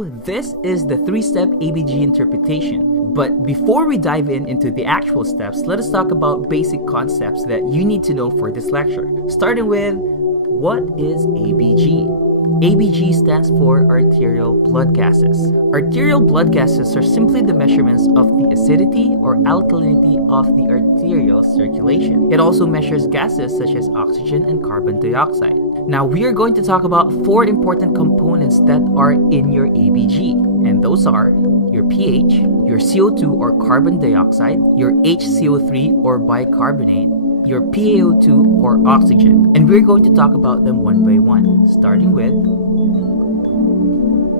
This is the three-step ABG interpretation. But before we dive into the actual steps, let us talk about basic concepts that you need to know for this lecture. Starting with, what is ABG? ABG stands for arterial blood gases. Arterial blood gases are simply the measurements of the acidity or alkalinity of the arterial circulation. It also measures gases such as oxygen and carbon dioxide. Now we are going to talk about 4 important components that are in your ABG, and those are your pH, your CO2 or carbon dioxide, your HCO3 or bicarbonate, your PaO2 or oxygen, and we're going to talk about them one by one, starting with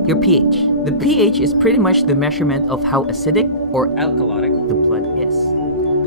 your pH. The pH is pretty much the measurement of how acidic or alkalotic the blood is.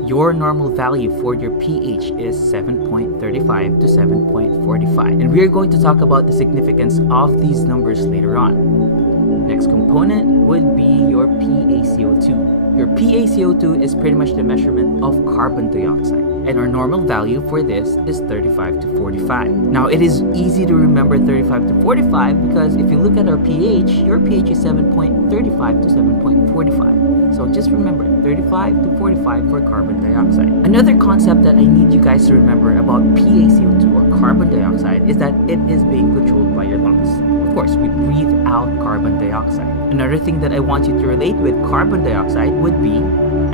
Your normal value for your pH is 7.35 to 7.45, and we're going to talk about the significance of these numbers later on. Next component would be your PaCO2. Your PaCO2 is pretty much the measurement of carbon dioxide, and our normal value for this is 35 to 45. Now it is easy to remember 35 to 45 because if you look at our pH, your pH is 7.35 to 7.45. So just remember 35 to 45 for carbon dioxide. Another concept that I need you guys to remember about PaCO2 or carbon dioxide is that it is being controlled by your lungs. Of course, we breathe out carbon dioxide. Another thing that I want you to relate with carbon dioxide would be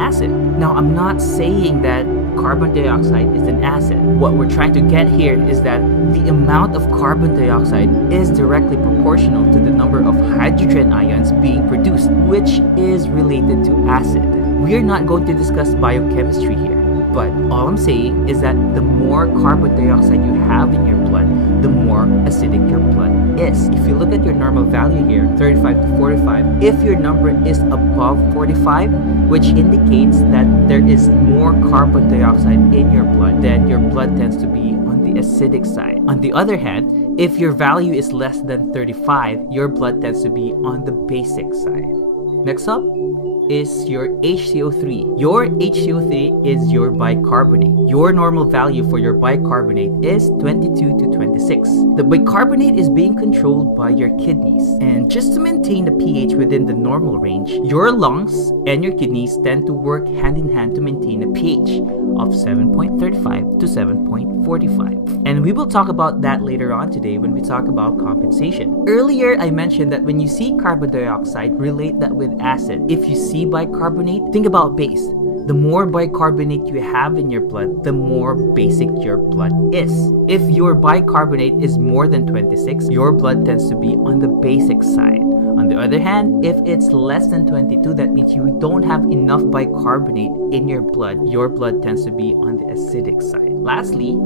acid. Now I'm not saying that carbon dioxide is an acid. What we're trying to get here is that the amount of carbon dioxide is directly proportional to the number of hydrogen ions being produced, which is related to acid. We are not going to discuss biochemistry here, but all I'm saying is that the more carbon dioxide you have in your blood, the more acidic your blood is. If you look at your normal value here, 35 to 45, if your number is above 45, which indicates that there is more carbon dioxide in your blood, then your blood tends to be on the acidic side. On the other hand, if your value is less than 35, your blood tends to be on the basic side. Next up is your HCO3. Your HCO3 is your bicarbonate. Your normal value for your bicarbonate is 22 to 26. The bicarbonate is being controlled by your kidneys. And just to maintain the pH within the normal range, your lungs and your kidneys tend to work hand in hand to maintain a pH of 7.35 to 7.45. And we will talk about that later on today when we talk about compensation. Earlier, I mentioned that when you see carbon dioxide, relate that with acid. If you see bicarbonate, think about base. The more bicarbonate you have in your blood, the more basic your blood is. If your bicarbonate is more than 26, your blood tends to be on the basic side. On the other hand, if it's less than 22, that means you don't have enough bicarbonate in your blood tends to be on the acidic side. Lastly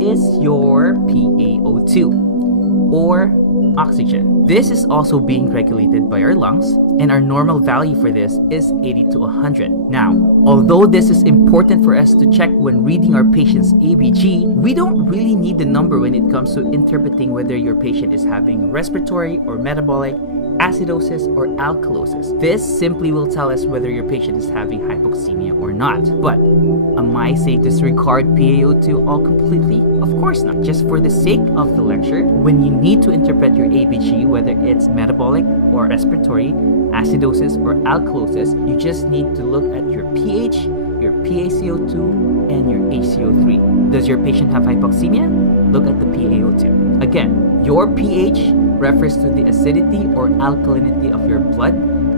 is your PaO2 or oxygen. This is also being regulated by our lungs, and our normal value for this is 80 to 100. Now, although this is important for us to check when reading our patient's ABG, we don't really need the number when it comes to interpreting whether your patient is having respiratory or metabolic, acidosis or alkalosis. This simply will tell us whether your patient is having hypoxemia or not. But am I saying disregard PaO2 all completely? Of course not. Just for the sake of the lecture, when you need to interpret your ABG, whether it's metabolic or respiratory, acidosis or alkalosis, you just need to look at your pH, your PaCO2, and your HCO3. Does your patient have hypoxemia? Look at the PaO2. Again, your pH refers to the acidity or alkalinity of your blood,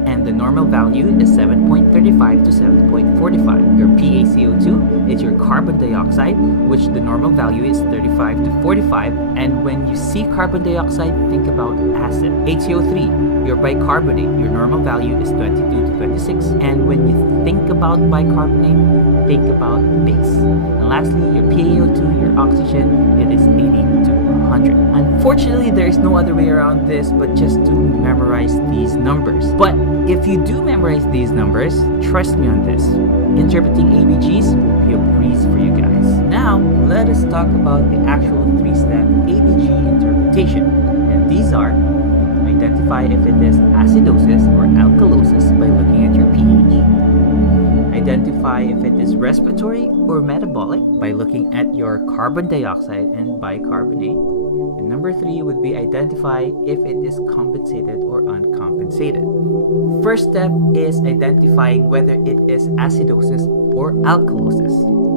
and the normal value is 7.35 to 7.45. Your PaCO2 is your carbon dioxide, which the normal value is 35 to 45. And when you see carbon dioxide, think about acid. HCO3, your bicarbonate, your normal value is 22 to 26. And when you think about bicarbonate, think about base. And lastly, your PaO2, your oxygen, it is 80 to 100. Unfortunately, there is no other way around this but just to memorize these numbers. But if you do memorize these numbers, trust me on this, interpreting ABGs will be a breeze for you guys. Now, let us talk about the actual 3-step ABG interpretation. And these are: identify if it is acidosis or alkalosis by looking at your pH. Identify if it is respiratory or metabolic by looking at your carbon dioxide and bicarbonate. And number 3 would be identify if it is compensated or uncompensated. First step is identifying whether it is acidosis or alkalosis.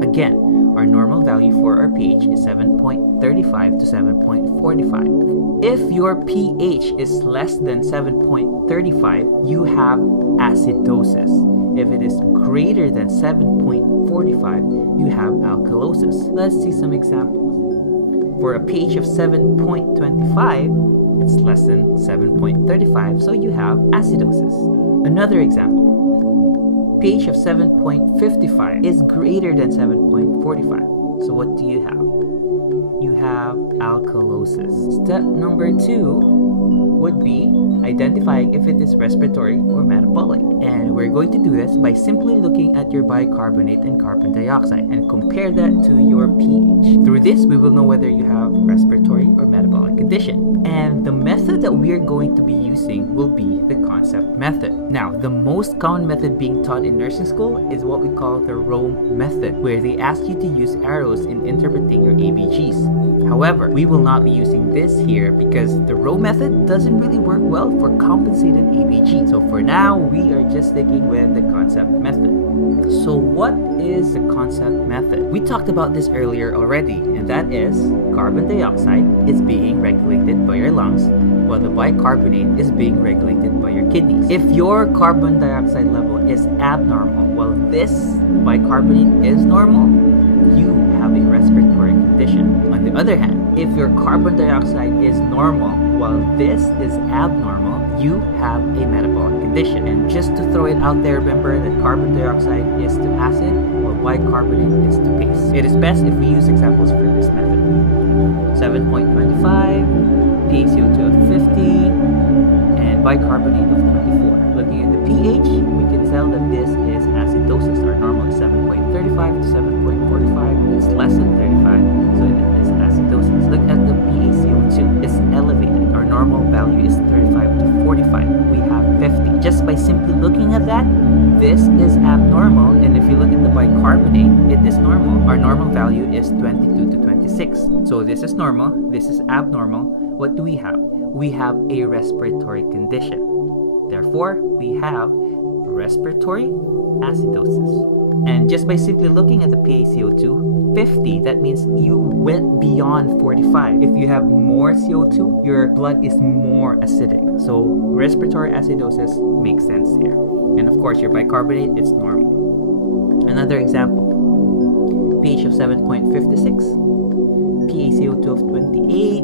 Again, our normal value for our pH is 7.35 to 7.45. If your pH is less than 7.35, you have acidosis. If it is greater than 7.45, you have alkalosis. Let's see some examples. For a pH of 7.25, it's less than 7.35, so you have acidosis. Another example. pH of 7.55 is greater than 7.45. So what do you have? You have alkalosis. Step number 2 would be identifying if it is respiratory or metabolic. And we're going to do this by simply looking at your bicarbonate and carbon dioxide and compare that to your pH. Through this, we will know whether you have respiratory or metabolic condition. And the method that we're going to be using will be the concept method. Now, the most common method being taught in nursing school is what we call the Rome method, where they ask you to use arrows in interpreting your ABGs. However, we will not be using this here because the Rome method doesn't really work well for compensated ABG. So for now, we are just sticking with the concept method. So what is the concept method? We talked about this earlier already, and that is carbon dioxide is being regulated by your lungs, while the bicarbonate is being regulated by your kidneys. If your carbon dioxide level is abnormal, while this bicarbonate is normal, you have a respiratory condition. On the other hand, if your carbon dioxide is normal, while this is abnormal, you have a metabolic condition. And just to throw it out there, remember that carbon dioxide is to acid, while bicarbonate is to base. It is best if we use examples for this method. 7.25, PaCO2 of 50, and bicarbonate of 24. Looking at the pH, we can tell that this is acidosis. Our normal is 7.35 to 7.45. It's less than 35, so it is acidosis. Look at the PaCO2. It's elevated. Our normal value is 35 to 45. We have 50. Just by simply looking at that, this is abnormal. And if you look at the bicarbonate, it is normal. Our normal value is 22 to 26. So this is normal. This is abnormal. What do we have? We have a respiratory condition. Therefore, we have respiratory acidosis. And just by simply looking at the PaCO2, 50, that means you went beyond 45. If you have more CO2, your blood is more acidic. So respiratory acidosis makes sense here. And of course, your bicarbonate is normal. Another example, pH of 7.56, PaCO2 of 28,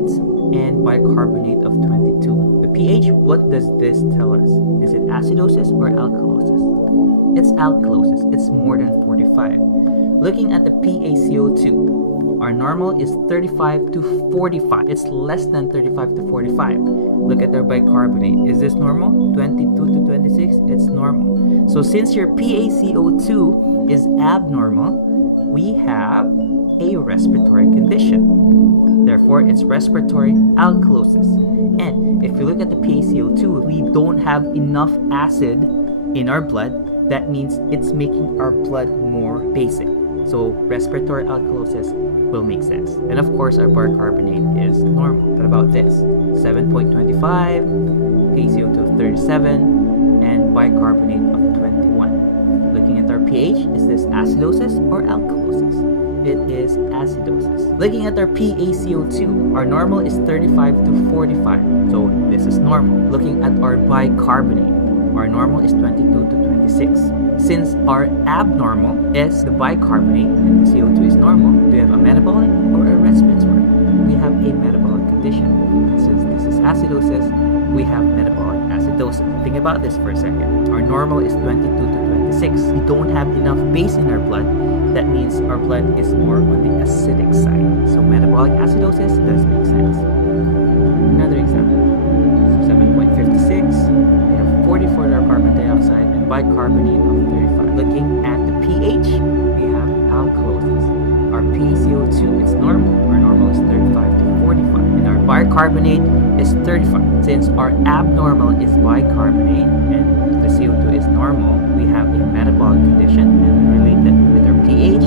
and bicarbonate of 22. The pH, what does this tell us? Is it acidosis or alkalosis? It's alkalosis. It's more than 45. Looking at the PaCO2, our normal is 35 to 45. It's less than 35 to 45. Look at our bicarbonate. Is this normal? 22 to 26? It's normal. So since your PaCO2 is abnormal, we have a respiratory condition. Therefore, it's respiratory alkalosis. And if you look at the PaCO2, we don't have enough acid in our blood. That means it's making our blood more basic. So respiratory alkalosis will make sense. And of course, our bicarbonate is normal. What about this? 7.25, PaCO2 of 37, and bicarbonate of 21. Looking at our pH, is this acidosis or alkalosis? It is acidosis. Looking at our PaCO2, our normal is 35 to 45. So this is normal. Looking at our bicarbonate, our normal is 22 to 26. Since our abnormal is the bicarbonate and the CO2 is normal, do you have a metabolic or a respiratory? We have a metabolic condition. Since this is acidosis, we have metabolic acidosis. Think about this for a second. Our normal is 22 to 26. We don't have enough base in our blood. That means our blood is more on the acidic side. So metabolic acidosis does make sense. Another example, 7.56. We have 44 for our carbon dioxide and bicarbonate of 35. Looking at the pH, we have alkalosis. Our PaCO2 is normal. Our normal is 35 to 45. And our bicarbonate is 35. Since our abnormal is bicarbonate and the CO2 is normal, we have a metabolic condition and we relate that with our pH